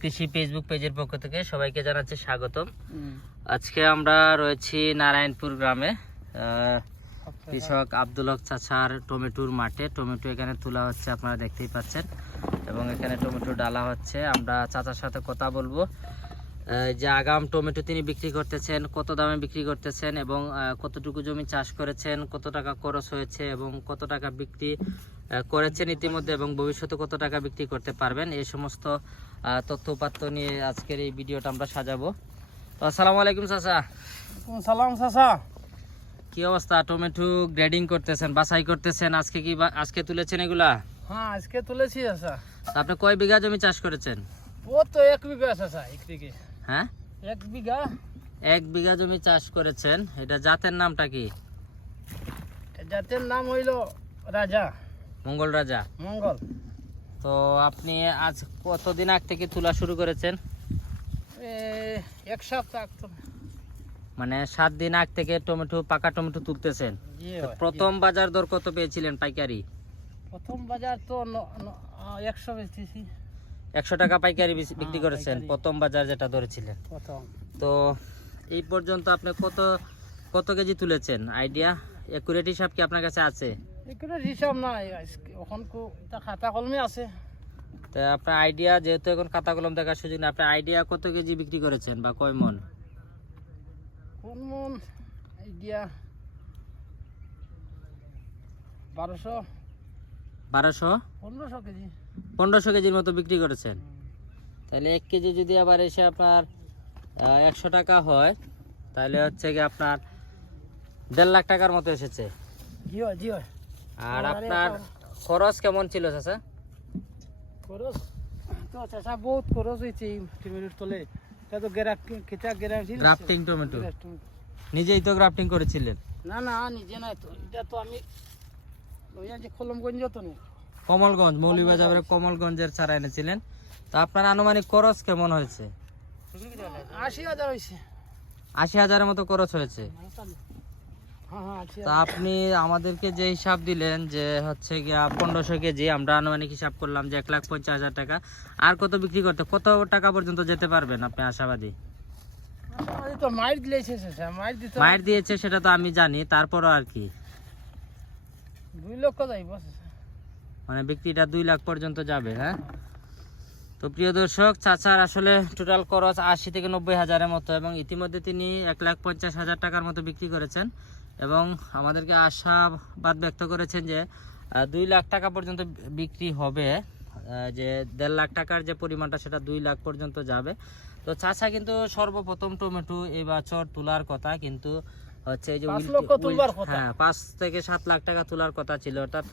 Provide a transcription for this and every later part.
কৃষি ফেসবুক পেজের পক্ষ থেকে সবাইকে জানাচ্ছি স্বাগতম। আজকে আমরা রয়েছি নারায়ণপুর গ্রামে কৃষক আব্দুল হক চাচার টমেটোর মাঠে। টমেটো এখানে তোলা হচ্ছে আপনারা দেখতেই পাচ্ছেন। এবং এখানে টমেটো ডালা হচ্ছে। আমরা চাচার সাথে কথা বলব। যে আগাম টমেটো তিনি বিক্রি করতেছেন কত দামে বিক্রি করতেছেন এবং কতটুকু জমি চাষ করেছেন কত টাকা খরচ হয়েছে এবং কত টাকা বিক্রি করেছেন ইতিমধ্যে এবং ভবিষ্যতে কত টাকা বিক্রি করতে পারবেন এই সমস্ত তথ্য উপাত্ত নিয়ে আজকের এই ভিডিওটা আমরা সাজাবো। তো আসসালামু আলাইকুম চাচা। সালাম চাচা। কি অবস্থা? টমেটো গ্রেডিং করতেছেন বাছাই করতেছেন আজকে কি আজকে তুলেছেন এগুলা? হ্যাঁ আজকে তুলেছি চাচা। আপনি কয় বিঘা জমি চাষ করেছেন? ও তো এক বিঘা চাচা একদিকে হ্যাঁ? এক বিঘা? এক বিঘা জমি চাষ করেছেন এটা জাতের নামটা কি? জাতের নাম হইল রাজা। মঙ্গল রাজা। মঙ্গল। তো আপনি আজ কতদিন আগ থেকে তোলা শুরু করেছেন? এক সপ্তাহ মানে সাত দিন আগ থেকে টমেটো পাকা টমেটো তুলতেছেন। প্রথম বাজার দর কত পেয়েছিলেন পাইকারি? প্রথম বাজার তো একশো বেচতেছি। একশো টাকা পাইকারি বিক্রি হ্যাঁ, করেছেন। প্রথম বাজার যেটা ধরেছিলেন। তো এই পর্যন্ত আপনি কত কত কেজি তুলেছেন? আইডিয়া? একুরেট হিসাব কি আপনার কাছে আছে? এগুলো হিসাব নাই এখন কো- এটা খাতা কলমে আছে। তো আপনার আইডিয়া যেহেতু এখন খাতা কলম দেখার সুযোগ নেই আপনার আইডিয়া কত কেজি বিক্রি করেছেন বা কয় মন? কোন মন আইডিয়া বারোশো বারোশো পনেরোশো কেজি। পনেরোশো কেজির মতো বিক্রি করেছেন তাহলে এক কেজি যদি আবার এসে আপনার একশো টাকা হয় তাহলে হচ্ছে কি আপনার দেড় লাখ টাকার মতো এসেছে। জি হয় জি হয়। আর আপনার খরচ কেমন ছিল চাচা? খরচ? তো চাষা বহুত খরচ হয়েছে টমেটোর তলে। এটা তো গেরা কেটা গেরা গ্রাফটিং টমেটো? নিজেই তো গ্রাফটিং করেছিলেন? না না নিজে নাই তো। এটা তো আমি ওইয়া যে কলমগঞ্জ তো নেই কমলগঞ্জ মৌলিবাজারের কমলগঞ্জের চারা এনেছিলেন। তা আপনার আনুমানিক খরচ কেমন হয়েছে? আশি হাজার হয়েছে আশি হাজারের মতো খরচ হয়েছে। হ্যাঁ হ্যাঁ তা আপনি আমাদেরকে যে হিসাব দিলেন যে হচ্ছে গিয়া পনেরোশো কেজি আমরা আনুমানিক হিসাব করলাম যে এক লাখ পঞ্চাশ হাজার টাকা। আর কত বিক্রি করতে কত টাকা পর্যন্ত যেতে পারবেন আপনি আশাবাদী? মায়ের দিয়েছে সেটা তো আমি জানি তারপরও আর কি। দুই লক্ষ যাইব মানে বিক্রিটা দুই লাখ পর্যন্ত যাবে হ্যাঁ? তো প্রিয় দর্শক চাচার আসলে টোটাল খরচ আশি থেকে নব্বই হাজারের মতো এবং ইতিমধ্যে তিনি এক লাখ পঞ্চাশ হাজার টাকার মতো বিক্রি করেছেন। এবং আমাদেরকে আশাবাদ ব্যক্ত করেছেন যে দুই লাখ টাকা পর্যন্ত বিক্রি হবে যে দেড় লাখ টাকার যে পরিমাণটা সেটা দুই লাখ পর্যন্ত যাবে। তো চাচা কিন্তু সর্বপ্রথম টমেটো এই বছর তোলার কথা কিন্তু হচ্ছে এই যে। হ্যাঁ পাঁচ থেকে সাত লাখ টাকা তোলার কথা ছিল। অর্থাৎ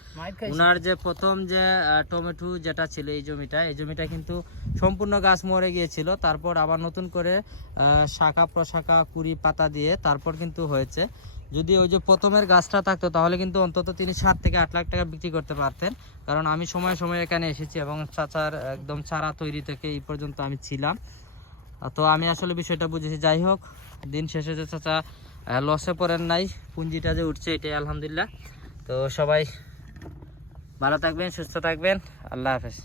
ওনার যে প্রথম যে টমেটো যেটা ছিল এই জমিটা এই জমিটা কিন্তু সম্পূর্ণ গাছ মরে গিয়েছিল। তারপর আবার নতুন করে আহ, শাখা প্রশাখা কুড়ি পাতা দিয়ে তারপর কিন্তু হয়েছে। যদি ওই যে প্রথমের গাছটা থাকতো, তাহলে কিন্তু অন্তত তিনি সাত থেকে আট লাখ টাকা বিক্রি করতে পারতেন। কারণ আমি সময় সময় এখানে এসেছি এবং চাচার একদম চারা তৈরি থেকে এই পর্যন্ত আমি ছিলাম। তো আমি আসলে বিষয়টা বুঝেছি। যাই হোক, দিন শেষে যে চাচা লসে পড়েন নাই পুঁজিটা যে উঠছে এটাই আলহামদুলিল্লাহ। তো সবাই ভালো থাকবেন, সুস্থ থাকবেন। আল্লাহ হাফেজ।